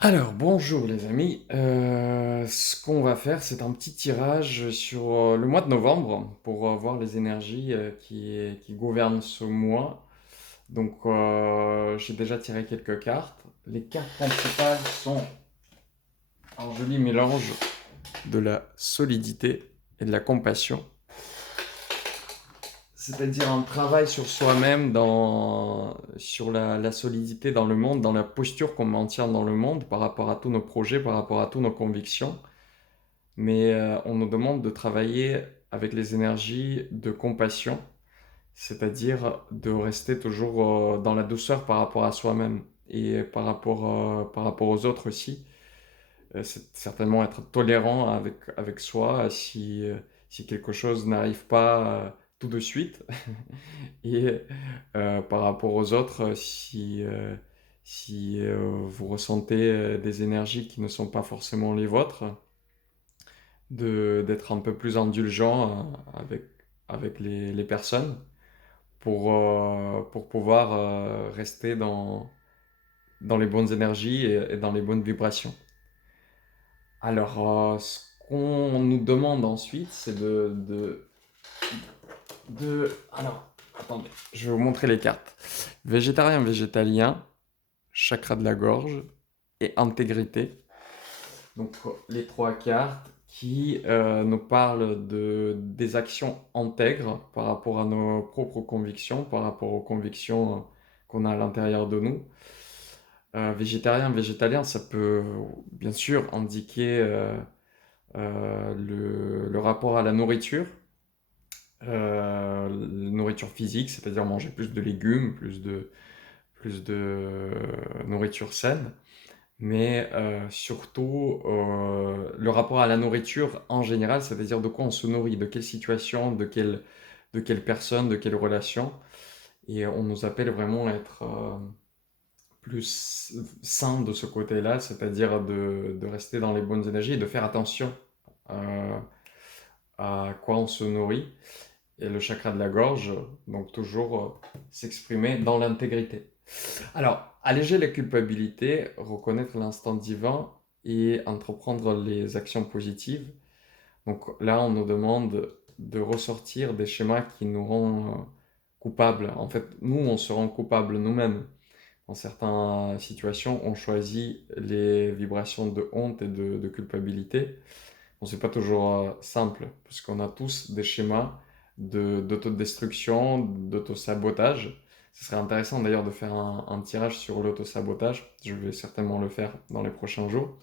Alors, bonjour les amis. Ce qu'on va faire, c'est un petit tirage sur le mois de novembre pour voir les énergies qui gouvernent ce mois. Donc, j'ai déjà tiré quelques cartes. Les cartes principales sont un joli mélange de la solidité et de la compassion. C'est-à-dire un travail sur soi-même, sur la solidité dans le monde, dans la posture qu'on maintient dans le monde par rapport à tous nos projets, par rapport à toutes nos convictions. Mais on nous demande de travailler avec les énergies de compassion, c'est-à-dire de rester toujours dans la douceur par rapport à soi-même et par rapport aux autres aussi. C'est certainement être tolérant avec soi si quelque chose n'arrive pas tout de suite. Et par rapport aux autres, si vous ressentez des énergies qui ne sont pas forcément les vôtres, d'être un peu plus indulgent avec les personnes pour pouvoir rester dans les bonnes énergies et dans les bonnes vibrations. Alors, ce qu'on nous demande ensuite, c'est Alors, attendez, je vais vous montrer les cartes. Végétarien, végétalien, chakra de la gorge et intégrité. Donc les trois cartes qui nous parlent des actions intègres par rapport à nos propres convictions, par rapport aux convictions qu'on a à l'intérieur de nous. Végétarien, végétalien, ça peut bien sûr indiquer le rapport à la nourriture, la nourriture physique, c'est-à-dire manger plus de légumes, plus de nourriture saine, mais surtout le rapport à la nourriture en général, c'est-à-dire de quoi on se nourrit, de quelle situation, de quelle personne, de quelle relation. Et on nous appelle vraiment à être plus sain de ce côté-là, c'est-à-dire de rester dans les bonnes énergies et de faire attention euh, à quoi on se nourrit. Et le chakra de la gorge, donc toujours s'exprimer dans l'intégrité. Alors, alléger la culpabilité, reconnaître l'instant divin et entreprendre les actions positives. Donc là, on nous demande de ressortir des schémas qui nous rendent coupables. En fait, nous, on se rend coupable nous-mêmes. Dans certaines situations, on choisit les vibrations de honte et de culpabilité. Bon, c'est pas toujours simple, puisqu'on a tous des schémas d'autodestruction, d'autosabotage. Ce serait intéressant d'ailleurs de faire un tirage sur l'autosabotage. Je vais certainement le faire dans les prochains jours.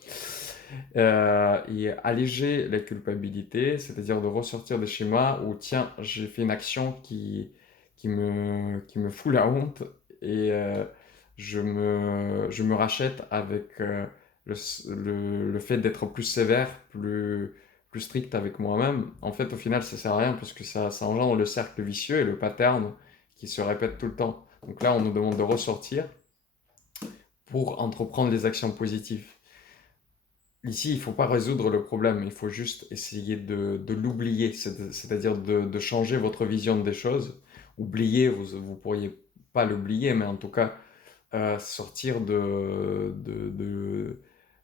Et alléger la culpabilité, c'est-à-dire de ressortir des schémas où, tiens, j'ai fait une action qui me fout la honte et je me rachète avec le fait d'être plus sévère, plus strict avec moi-même. En fait, au final, ça sert à rien parce que ça engendre le cercle vicieux et le pattern qui se répète tout le temps. Donc là, on nous demande de ressortir pour entreprendre les actions positives. Ici, il ne faut pas résoudre le problème, il faut juste essayer de l'oublier, c'est-à-dire de changer votre vision des choses. Oublier, vous ne pourriez pas l'oublier, mais en tout cas, sortir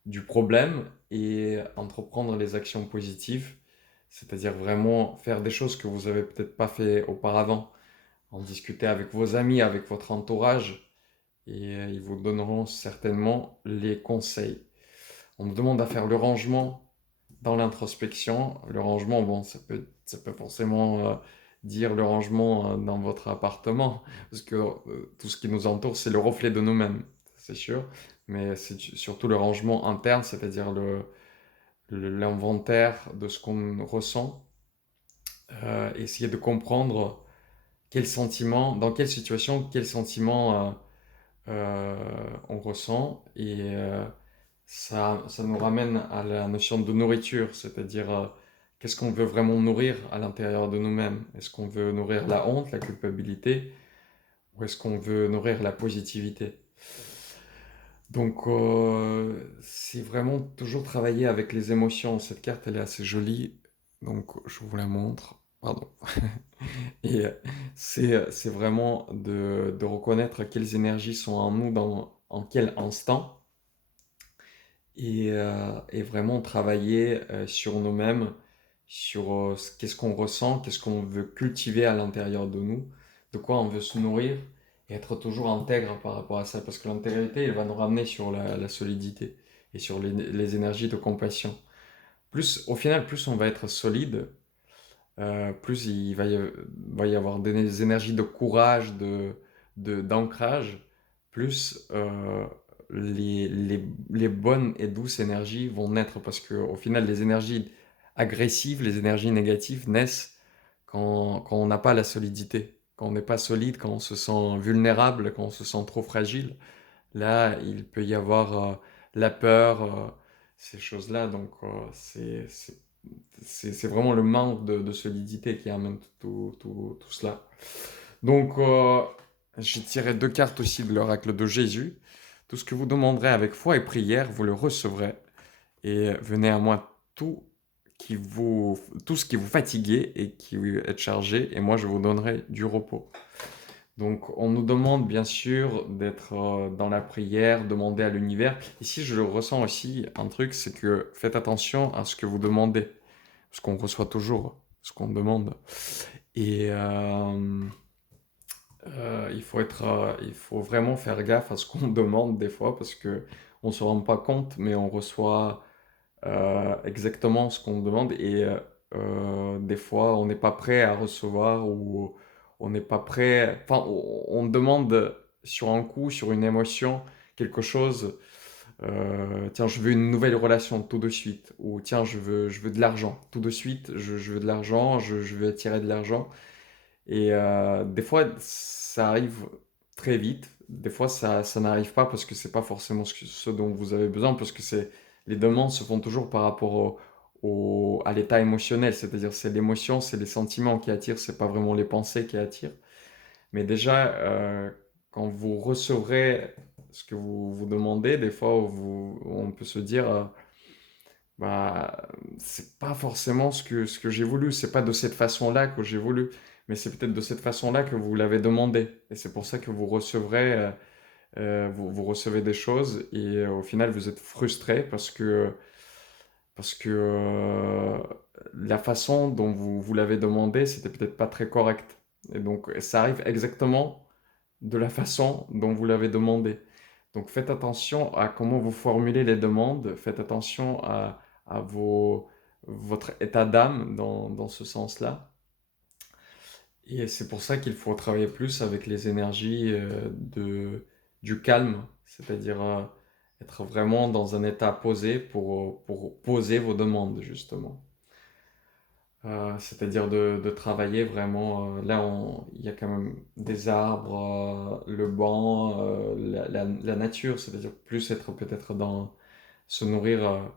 du problème et entreprendre les actions positives, c'est-à-dire vraiment faire des choses que vous n'avez peut-être pas fait auparavant, en discuter avec vos amis, avec votre entourage, et ils vous donneront certainement les conseils. On nous demande à faire le rangement dans l'introspection. Le rangement, bon, ça peut forcément dire le rangement dans votre appartement, parce que tout ce qui nous entoure, c'est le reflet de nous-mêmes, c'est sûr, mais c'est surtout le rangement interne, c'est-à-dire l'inventaire de ce qu'on ressent, essayer de comprendre quels sentiments, dans quelle situation, quels sentiments on ressent, et ça nous ramène à la notion de nourriture, c'est-à-dire qu'est-ce qu'on veut vraiment nourrir à l'intérieur de nous-mêmes. Est-ce qu'on veut nourrir la honte, la culpabilité, ou est-ce qu'on veut nourrir la positivité? Donc c'est vraiment toujours travailler avec les émotions. Cette carte, elle est assez jolie, donc je vous la montre. Pardon. Et c'est vraiment de reconnaître quelles énergies sont en nous, en quel instant, et vraiment travailler sur nous-mêmes, sur qu'est-ce qu'on ressent, qu'est-ce qu'on veut cultiver à l'intérieur de nous, de quoi on veut se nourrir, et être toujours intègre par rapport à ça, parce que l'intégrité, elle va nous ramener sur la solidité et sur les énergies de compassion. Plus, au final, plus on va être solide, plus va y avoir des énergies de courage, d'ancrage, plus les bonnes et douces énergies vont naître. Parce qu'au final, les énergies agressives, les énergies négatives naissent quand on n'a pas la solidité. Quand on n'est pas solide, quand on se sent vulnérable, quand on se sent trop fragile, là, il peut y avoir la peur, ces choses-là. Donc, c'est vraiment le manque de solidité qui amène tout cela. Donc, j'ai tiré 2 cartes aussi de l'oracle de Jésus. Tout ce que vous demanderez avec foi et prière, vous le recevrez. Et venez à moi tout ce qui vous fatiguez et qui est chargé, et moi je vous donnerai du repos. Donc, on nous demande bien sûr d'être dans la prière, demander à l'univers. Ici, je le ressens aussi, un truc, c'est que faites attention à ce que vous demandez, parce qu'on reçoit toujours ce qu'on demande. Et il faut vraiment faire gaffe à ce qu'on demande des fois, parce que on ne se rend pas compte, mais on reçoit exactement ce qu'on demande, et des fois, on n'est pas prêt à recevoir, ou on n'est pas prêt. Enfin, on demande sur un coup, sur une émotion, quelque chose. Tiens, je veux une nouvelle relation tout de suite. Ou tiens, je veux de l'argent tout de suite. Je veux de l'argent, je veux attirer de l'argent. Et des fois, ça arrive très vite. Des fois, ça n'arrive pas parce que c'est pas forcément ce dont vous avez besoin, parce que les demandes se font toujours par rapport à l'état émotionnel. C'est-à-dire, c'est l'émotion, c'est les sentiments qui attirent, c'est pas vraiment les pensées qui attirent. Mais déjà, quand vous recevrez ce que vous vous demandez, des fois, on peut se dire, bah, c'est pas forcément ce que j'ai voulu, c'est pas de cette façon-là que j'ai voulu, mais c'est peut-être de cette façon-là que vous l'avez demandé. Et c'est pour ça que vous recevrez, vous recevez des choses, et au final, vous êtes frustré parce que la façon dont vous l'avez demandé, c'était peut-être pas très correct. Et donc, ça arrive exactement de la façon dont vous l'avez demandé. Donc faites attention à comment vous formulez les demandes, faites attention à votre état d'âme dans ce sens-là. Et c'est pour ça qu'il faut travailler plus avec les énergies du calme, c'est-à-dire être vraiment dans un état posé pour poser vos demandes, justement. C'est-à-dire de travailler vraiment. Là, il y a quand même des arbres, le banc, la nature, c'est-à-dire plus être peut-être dans se nourrir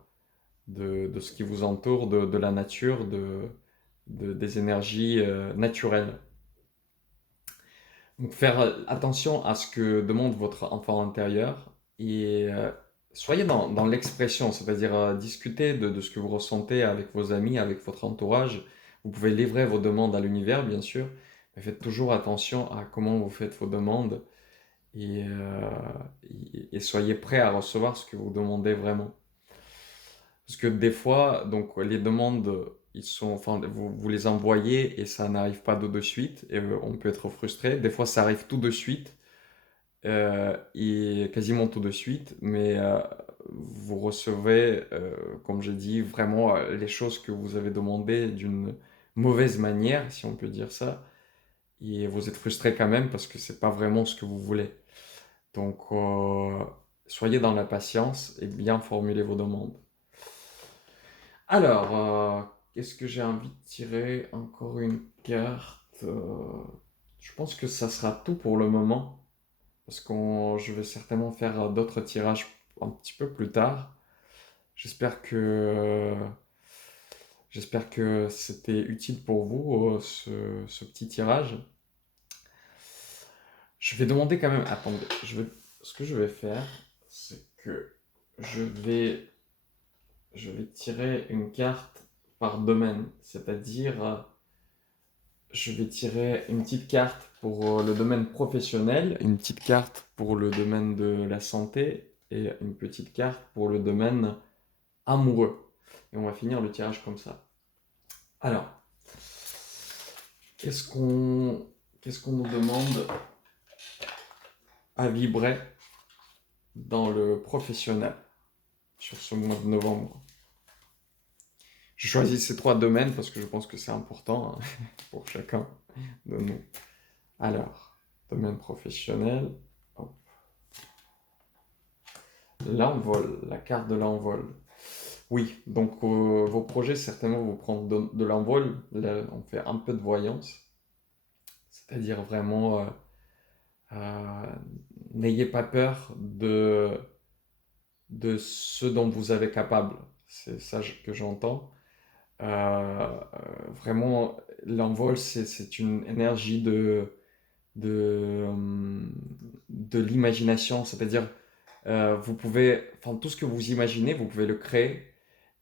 de ce qui vous entoure, de la nature, des énergies naturelles. Donc faire attention à ce que demande votre enfant intérieur, et soyez dans l'expression, c'est-à-dire discuter de ce que vous ressentez avec vos amis, avec votre entourage. Vous pouvez livrer vos demandes à l'univers, bien sûr, mais faites toujours attention à comment vous faites vos demandes, et, et soyez prêt à recevoir ce que vous demandez vraiment. Parce que des fois, donc les demandes, enfin, vous les envoyez et ça n'arrive pas tout de suite, et on peut être frustré. Des fois, ça arrive tout de suite, et quasiment tout de suite, mais vous recevez, comme j'ai dit, vraiment les choses que vous avez demandées d'une mauvaise manière, si on peut dire ça, et vous êtes frustré quand même parce que c'est pas vraiment ce que vous voulez. Donc, soyez dans la patience et bien formulez vos demandes. Alors, qu'est-ce que j'ai envie de tirer? Encore une carte. Je pense que ça sera tout pour le moment, parce que je vais certainement faire d'autres tirages un petit peu plus tard. J'espère que, j'espère que c'était utile pour vous, ce petit tirage. Je vais demander quand même. Attendez, ce que je vais faire, c'est que je vais, je vais tirer une carte par domaine, c'est-à-dire je vais tirer une petite carte pour le domaine professionnel, une petite carte pour le domaine de la santé, et une petite carte pour le domaine amoureux. Et on va finir le tirage comme ça. Alors, qu'est-ce qu'on nous demande à vibrer dans le professionnel sur ce mois de novembre? Je choisis ces 3 domaines parce que je pense que c'est important hein, pour chacun de nous. Alors, domaine professionnel, hop. L'envol, la carte de l'envol. Oui, donc vos projets certainement vous prendre de l'envol. Là, on fait un peu de voyance, c'est-à-dire vraiment, euh, n'ayez pas peur de ce dont vous avez capable. C'est ça que j'entends. Vraiment, l'envol, c'est une énergie de, hum, de l'imagination, c'est-à-dire vous pouvez, enfin tout ce que vous imaginez, vous pouvez le créer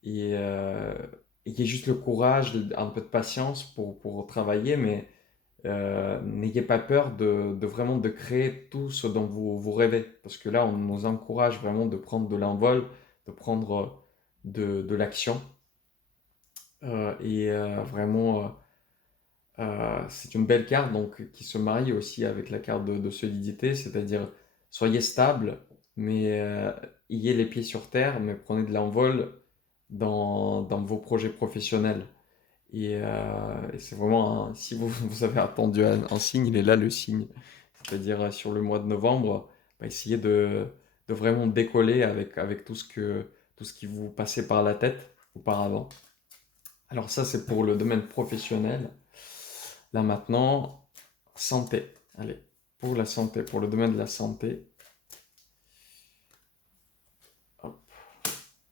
et ayez juste le courage, un peu de patience pour travailler, mais n'ayez pas peur de vraiment de créer tout ce dont vous rêvez, parce que là on nous encourage vraiment de prendre de l'envol, de prendre de l'action et vraiment c'est une belle carte donc, qui se marie aussi avec la carte de solidité, c'est-à-dire soyez stable, mais ayez les pieds sur terre, mais prenez de l'envol dans vos projets professionnels. Et c'est vraiment, si vous avez attendu un signe, il est là le signe. C'est-à-dire sur le mois de novembre, bah, essayez de vraiment décoller avec tout ce qui vous passait par la tête auparavant. Alors ça, c'est pour le domaine professionnel. Là maintenant, santé. Allez, pour la santé, pour le domaine de la santé, hop,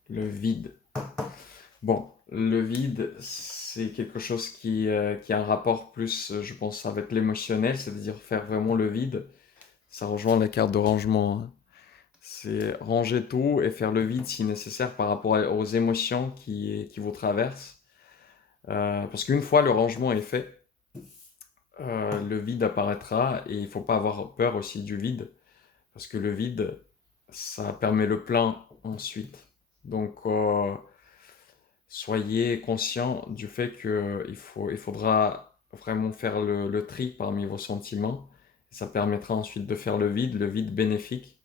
le vide. Bon, le vide, c'est quelque chose qui a un rapport plus, je pense, avec l'émotionnel, c'est-à-dire faire vraiment le vide. Ça rejoint la carte de rangement, hein. C'est ranger tout et faire le vide si nécessaire par rapport aux émotions qui vous traversent. Parce qu'une fois le rangement est fait, le vide apparaîtra et il ne faut pas avoir peur aussi du vide. Parce que le vide, ça permet le plein ensuite. Donc, soyez conscient du fait qu'il faudra vraiment faire le tri parmi vos sentiments. Et ça permettra ensuite de faire le vide bénéfique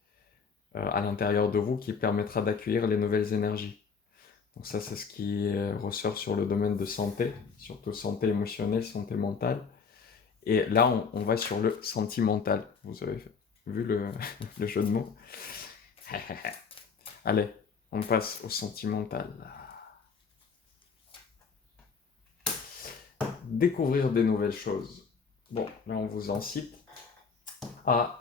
à l'intérieur de vous qui permettra d'accueillir les nouvelles énergies. Donc ça, c'est ce qui ressort sur le domaine de santé, surtout santé émotionnelle, santé mentale. Et là, on va sur le sentimental. Vous avez vu le jeu de mots? Allez, on passe au sentimental. Découvrir des nouvelles choses. Bon, là, on vous incite à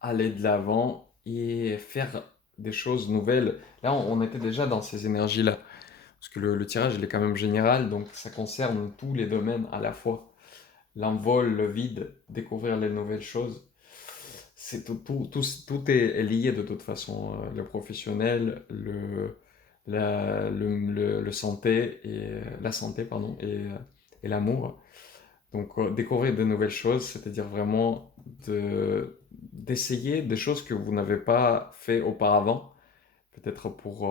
aller de l'avant et faire des choses nouvelles. Là, on était déjà dans ces énergies-là. Parce que le tirage, il est quand même général, donc ça concerne tous les domaines à la fois. L'envol, le vide, découvrir les nouvelles choses. C'est tout est lié de toute façon. Le professionnel, le santé et la santé, pardon, et l'amour. Donc, découvrir de nouvelles choses, c'est-à-dire vraiment d'essayer des choses que vous n'avez pas fait auparavant, peut-être pour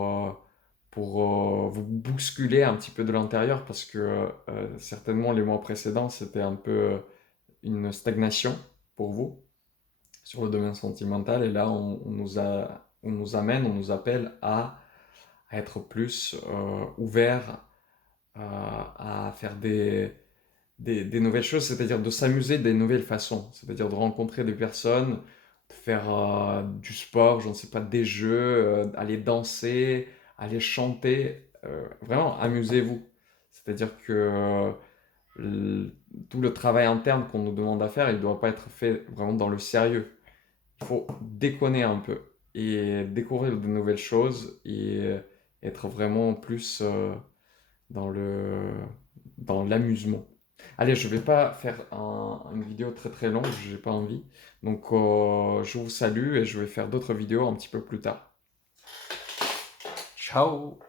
vous bousculer un petit peu de l'intérieur, parce que certainement les mois précédents, c'était un peu une stagnation pour vous sur le domaine sentimental, et là, on nous amène, on nous appelle à être plus ouvert à faire des nouvelles choses, c'est-à-dire de s'amuser des nouvelles façons, c'est-à-dire de rencontrer des personnes, de faire du sport, je ne sais pas, des jeux, aller danser, aller chanter, vraiment amusez-vous. C'est-à-dire que le- tout le travail interne qu'on nous demande à faire, il ne doit pas être fait vraiment dans le sérieux. Il faut déconner un peu et découvrir de nouvelles choses et être vraiment plus dans dans l'amusement. Allez, je vais pas faire une vidéo très très longue, j'ai pas envie. Donc je vous salue et je vais faire d'autres vidéos un petit peu plus tard. Ciao!